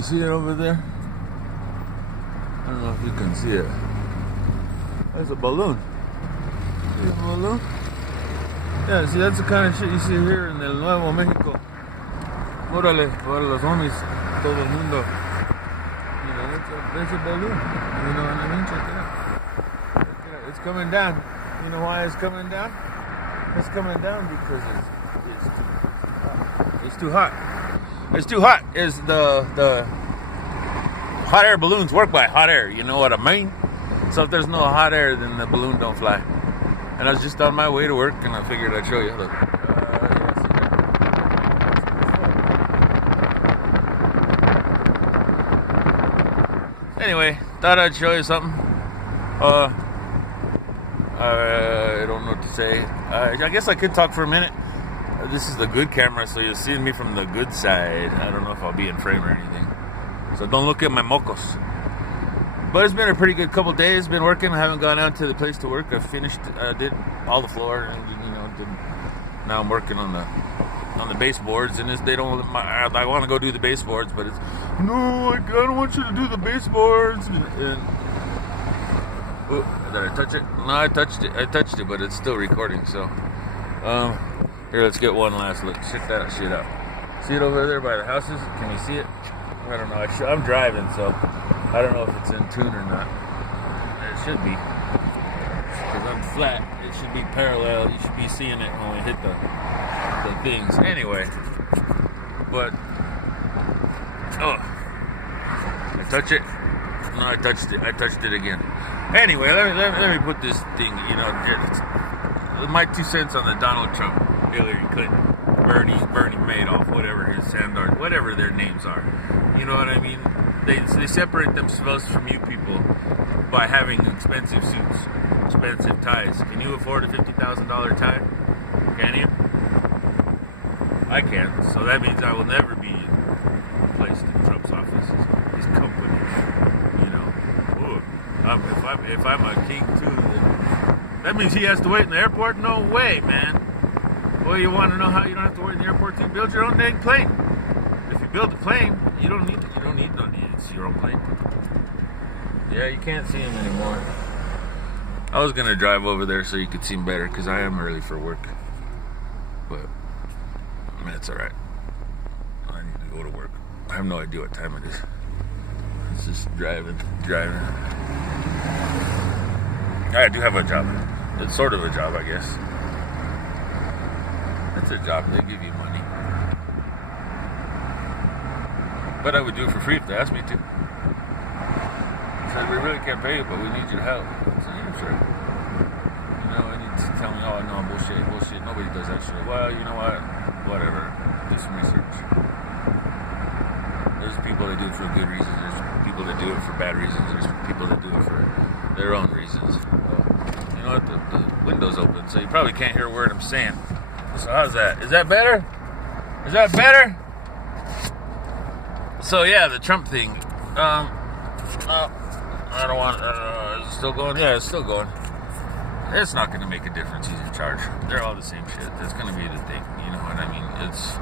you see it over there? I don't know if you can see it. That's a balloon. See a balloon? Yeah, see, that's the kind of shit you see here in El Nuevo Mexico. Órale, para los homies, todo el mundo. You know, that's a balloon. You know what I mean? Check it out. It's coming down. You know why it's coming down? It's coming down because it's too hot. It's too hot. Is the hot air balloons work by hot air? You know what I mean? So if there's no hot air, then the balloon don't fly. And I was just on my way to work, and I figured I'd show you. Look. Anyway, thought I'd show you something. I don't know what to say. I guess I could talk for a minute. This is the good camera, so you're seeing me from the good side. I don't know if I'll be in frame or anything. So don't look at my mocos. But it's been a pretty good couple days. Been working. I haven't gone out to the place to work. I finished, did all the floor, and now I'm working on the baseboards. And they don't. I want to go do the baseboards, but it's no. I don't want you to do the baseboards. Oh, did I touch it? No, I touched it. I touched it, but it's still recording. So, here, let's get one last look. Check that shit out. See it over there by the houses? Can you see it? I don't know. I'm driving, so I don't know if it's in tune or not. It should be, because I'm flat. It should be parallel. You should be seeing it when we hit the things. Anyway, but I touch it. No, I touched it. I touched it again. Anyway, let me put this thing. You know, my 2 cents on the Donald Trump, Hillary Clinton, Bernie Madoff, whatever his Sanders, whatever their names are. You know what I mean? They separate themselves from you people by having expensive suits, expensive ties. Can you afford a $50,000 tie? Can you? I can. So that means I will never be placed in Trump's office. His company. You know. Ooh. If I'm a king too, then that means he has to wait in the airport? No way, man. Well, you want to know how you don't have to wait in the airport too? Build your own dang plane. If you build a plane, you don't need it's your own plane. Yeah, you can't see him anymore. I was gonna drive over there so you could see him better, because I am early for work. But it's alright. I need to go to work. I have no idea what time it is. It's just driving. I do have a job. It's sort of a job, I guess. It's a job. They give you money. But I would do it for free if they asked me to. He said, we really can't pay you, but we need your help. I said, yeah, sure. You know, and he'd tell me, oh, no, bullshit. Nobody does that shit. Well, you know what? Whatever. Do some research. There's people that do it for good reasons. There's people that do it for bad reasons. There's people that do it for their own reasons. So, you know what? The window's open, so you probably can't hear a word I'm saying. So how's that? Is that better? Is that better? So yeah, the Trump thing. I don't want. Is it still going? Yeah, it's still going. It's not going to make a difference. He's in charge. They're all the same shit. That's going to be the thing. You know what I mean? It's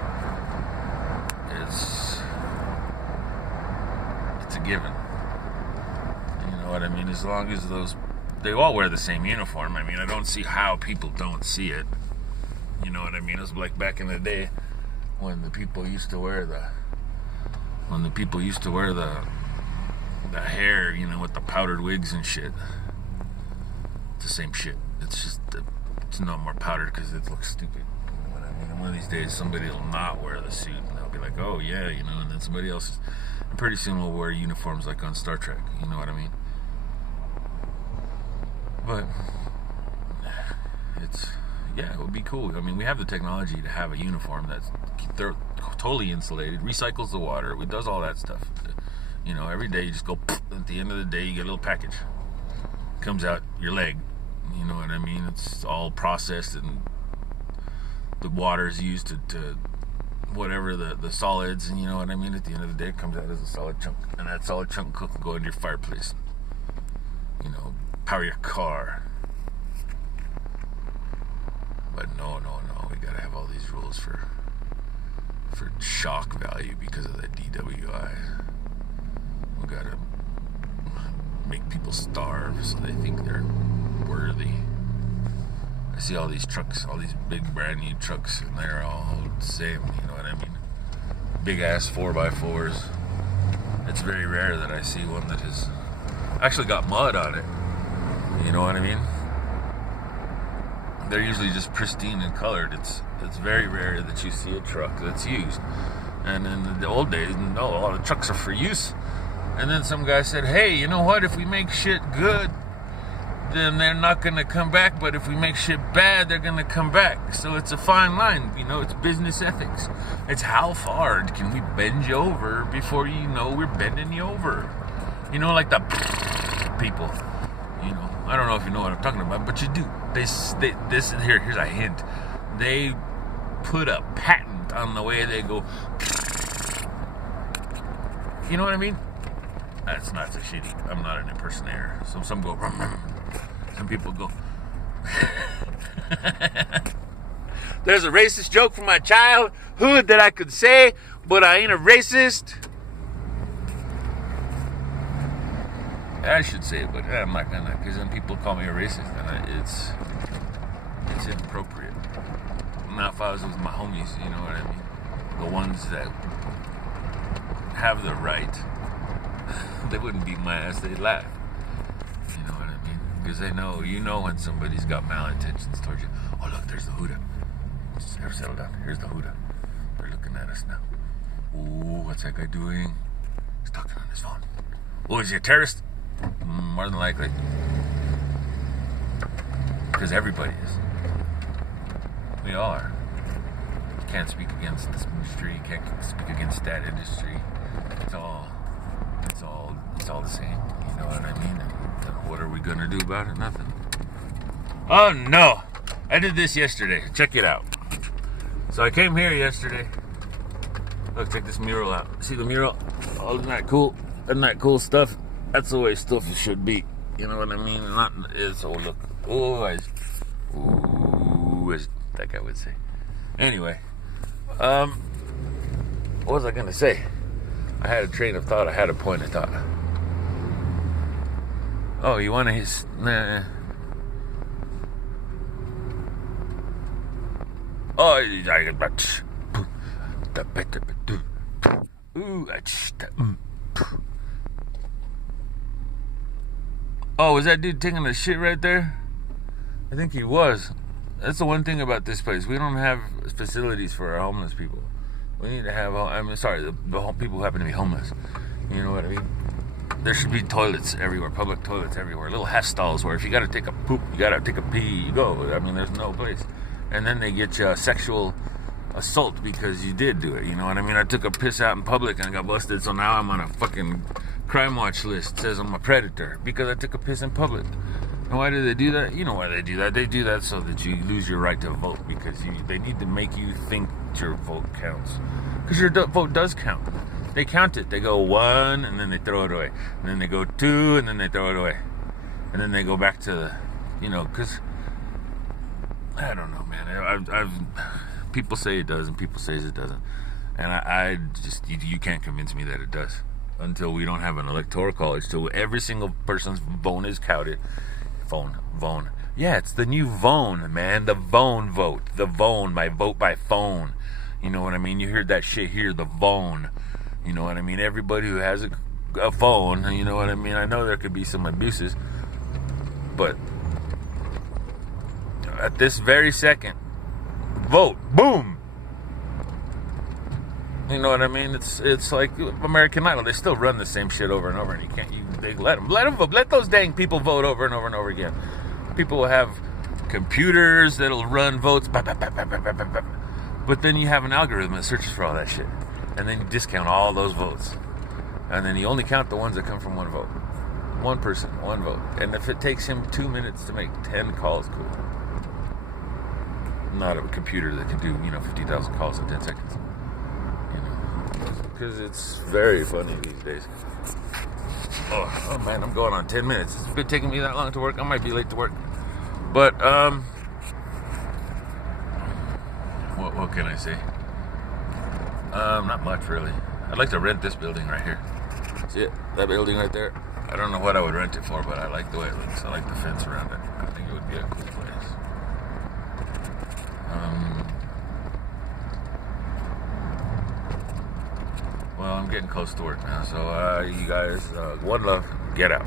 a given. You know what I mean? As long as they all wear the same uniform. I mean, I don't see how people don't see it. You know what I mean? It was like back in the day when the people used to wear the hair, you know, with the powdered wigs and shit. It's the same shit. It's just it's not more powdered because it looks stupid. You know what I mean? And one of these days somebody will not wear the suit and they'll be like, oh yeah, you know, and then somebody else pretty soon will wear uniforms like on Star Trek. You know what I mean? But it would be cool. I mean, we have the technology to have a uniform that's totally insulated, recycles the water, it does all that stuff. You know, every day you just go, at the end of the day you get a little package. Comes out your leg. You know what I mean? It's all processed and the water is used to whatever the solids, and you know what I mean? At the end of the day it comes out as a solid chunk. And that solid chunk can go into your fireplace. You know, power your car. But no, we gotta have all these rules for shock value because of the DWI. people starve, so they think they're worthy. I see all these trucks, all these big brand new trucks, and they're all the same, you know what I mean? Big ass 4x4s. It's very rare that I see one that has actually got mud on it. You know what I mean? They're usually just pristine and colored. It's very rare that you see a truck that's used. And in the old days, no, a lot of trucks are for use. And then some guy said, hey, you know what? If we make shit good, then they're not going to come back. But if we make shit bad, they're going to come back. So it's a fine line. You know, it's business ethics. It's how far can we bend you over before you know we're bending you over. You know, like the people. You know, I don't know if you know what I'm talking about, but you do. Here's a hint. They put a patent on the way they go. You know what I mean? That's not so shitty. I'm not an impersonator. So some go. Some people go. There's a racist joke from my childhood that I could say, but I ain't a racist. I should say it, but I'm not gonna, because then people call me a racist, and it's inappropriate. Not if I was with my homies, you know what I mean? The ones that have the right, they wouldn't beat my ass, they'd laugh. You know what I mean? Because they know, you know when somebody's got malintentions towards you. Oh look, there's the Huda. Just settle down. Here's the Huda. They're looking at us now. Ooh, what's that guy doing? He's talking on his phone. Oh, is he a terrorist? More than likely. Because everybody is. We all are. You can't speak against this industry. You can't speak against that industry. It's all the same. You know what I mean? And what are we going to do about it? Nothing. Oh, no. I did this yesterday. Check it out. So I came here yesterday. Look, check this mural out. See the mural? Oh, isn't that cool? Isn't that cool stuff? That's the way stuff should be. You know what I mean? Not is. Oh look. Oh, as that guy would say. Anyway, what was I gonna say? I had a train of thought. I had a point of thought. Oh, you want to? Nah. Oh, oh, was that dude taking a shit right there? I think he was. That's the one thing about this place. We don't have facilities for our homeless people. We need to have, the people who happen to be homeless. You know what I mean? There should be toilets everywhere, public toilets everywhere. Little half stalls where if you gotta take a poop, you gotta take a pee, you go. I mean, there's no place. And then they get you sexual assault because you did do it. You know what I mean? I took a piss out in public and I got busted, so now I'm on a fucking crime watch list. It says I'm a predator because I took a piss in public. And why do they do that? You know why they do that. They do that so that you lose your right to vote because they need to make you think your vote counts. Because your vote does count. They count it. They go 1 and then they throw it away. And then they go 2 and then they throw it away. And then they go back to the, because I don't know, man. I've people say it does and people say it doesn't. And I just, you can't convince me that it does. Until we don't have an electoral college, till every single person's Vone is counted. Vone. Yeah, it's the new Vone, man. The Vone vote. The Vone, my vote by phone. You know what I mean? You heard that shit here, the Vone. You know what I mean? Everybody who has a phone, you know what I mean? I know there could be some abuses, but at this very second, vote. Boom! You know what I mean? It's like American Idol. They still run the same shit over and over, and they let them vote. Let those dang people vote over and over and over again. People will have computers that'll run votes, but then you have an algorithm that searches for all that shit, and then you discount all those votes, and then you only count the ones that come from one vote, one person, one vote. And if it takes him 2 minutes to make 10 calls, cool. Not a computer that can do 50,000 calls in 10 seconds. Because it's very funny these days. Oh man, I'm going on 10 minutes. It's been taking me that long to work. I might be late to work. But, what can I say? Not much really. I'd like to rent this building right here. See it? That building right there? I don't know what I would rent it for, but I like the way it looks. I like the fence around it. I think it would be a cool place. Well, I'm getting close to work now, so you guys, one love, get out.